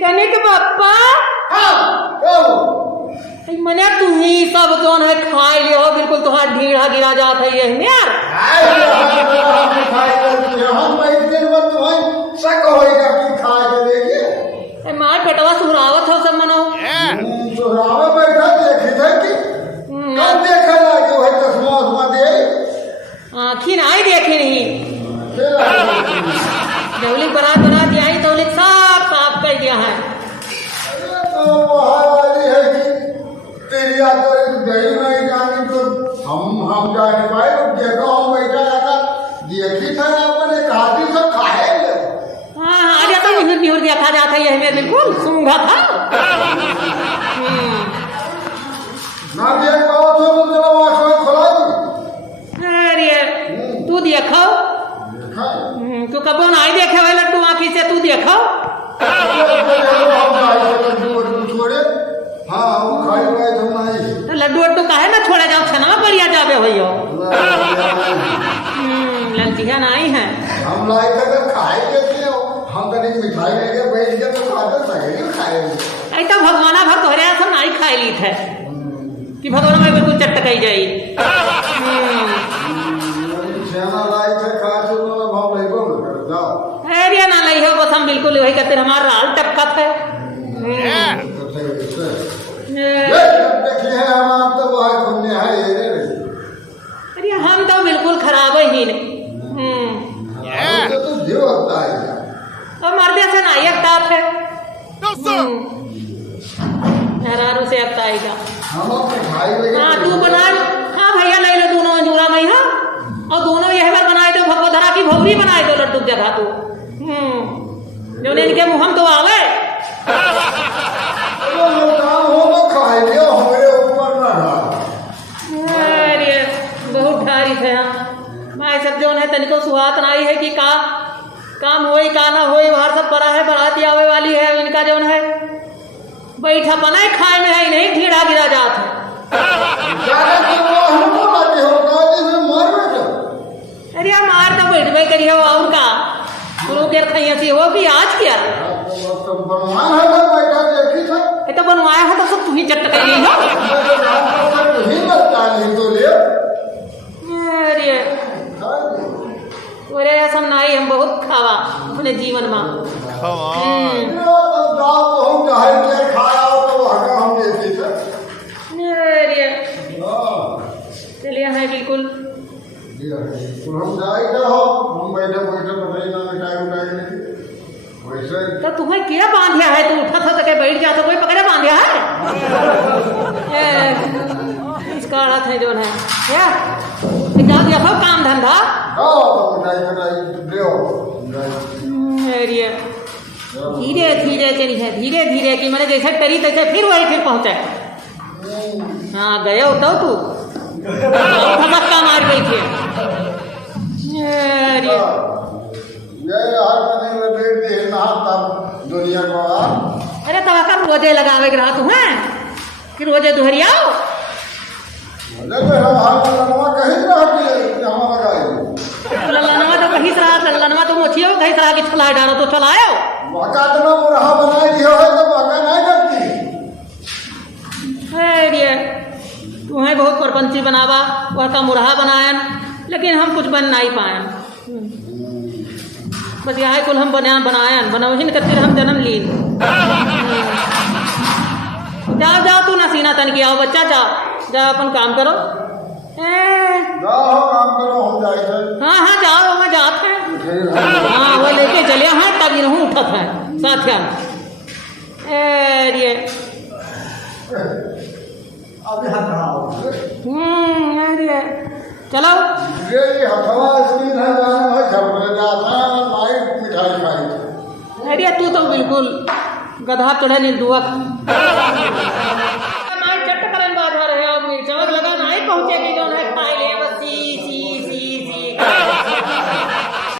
कहने के पापा मने तुम्ही सब जोन है खाए ले हो बिल्कुल तुम्हारा ढीढ़ा गिरा जात है ये यार मार पेटवा सुहरावत हो सब मनो आखिर आई देखी नहीं जौलिक बना दिया ही तौलिक साफ साफ कर दिया है हम जाने पाए देखो हम बैठा रहता देखी था अपने खाती सब खाए हाँ हाँ आ जाता है नहीं देखा जाता है मैं बिल्कुल सूंघा था ना देख पाओ तो चलो आंखें खोला अरे तू देखो तू कबो नहीं देखे हुए लड्डू आँखी से तू देखो लड्डू वड्डू काहे ना छोड़े जाओ छना बढ़िया जावे हो लड़कियां नहीं है हम लाए अगर खाए कैसे हो हम कभी मिठाई लेके बैठ के तो खाते सही खाएंगे ऐसा भगवाना भर तोहरे सब नहीं खाए ली थे कि भगवान में बिल्कुल चटकाई जाई अरे ना नहीं हो बस हम बिल्कुल वही कहते हमारा राल टपका है अरे हम तो बिल्कुल खराब ही नहीं और मर्दे से ना एक ताप है हैरान से अब आएगा हाँ तू बना हाँ भैया ले लो दोनों अंजूरा में हाँ और दोनों यह बार बनाए दो भगवधरा की भोगरी बनाए दो लड्डू जगह तू जो इनके मुँह तो आवे अरे बहुत ढारी है भाई सब जो है तनिको सुहात नहीं है कि काम होई का ना होई बाहर सब पड़ा है बाराती आवे वाली है इनका जो है बैठा बनाए खाए में है नहीं ढीढ़ा गिरा जात है अरे मार तो बैठ भाई करिए और का गुरु के खैसी हो कि आज क्या तो बनवाया है तो सब तुम्हें चट कर ली हो अरे ऐसा नहीं हम बहुत खावा अपने जीवन में चलिए है बिल्कुल तो तुम्हें क्या बांधिया है तू उठा था तो बैठ गया तो कोई पकड़े बांधिया है इसका अर्थ है जो है क्या देखो काम धंधा धीरे धीरे चली है धीरे धीरे कि मैंने जैसे टरी तैसे फिर वही फिर पहुंचे हाँ गए हो तो तू धक्का मार गई थी अरे तब का रोजे लगावे के रहा तू है कि रोजे दोहरियाओ लल्लनवा तो कहीं सरा लल्लनवा तो मोछियो कहीं सरा के चला डालो तो चलाओ अरे तू है बहुत परपंची बनावा वह का मुरहा बनायन लेकिन हम कुछ बन नहीं पायन बस यह कुल हम बनायन बनवहिन करते हम जन्म लीन जाओ जाओ तू ना सीना तन की आओ बच्चा जाओ जाओ अपन काम करो हाँ हाँ जाओ मैं जाते हैं हाँ वो लेके चले हाँ तभी रहूँ उठत है साथिया अरे अरे चलो अरे तू तो बिल्कुल गधा चढ़े निर्दुआक चट करन बाधा रहे चमक लगा नहीं पहुंचेगी जो है खाए ले बस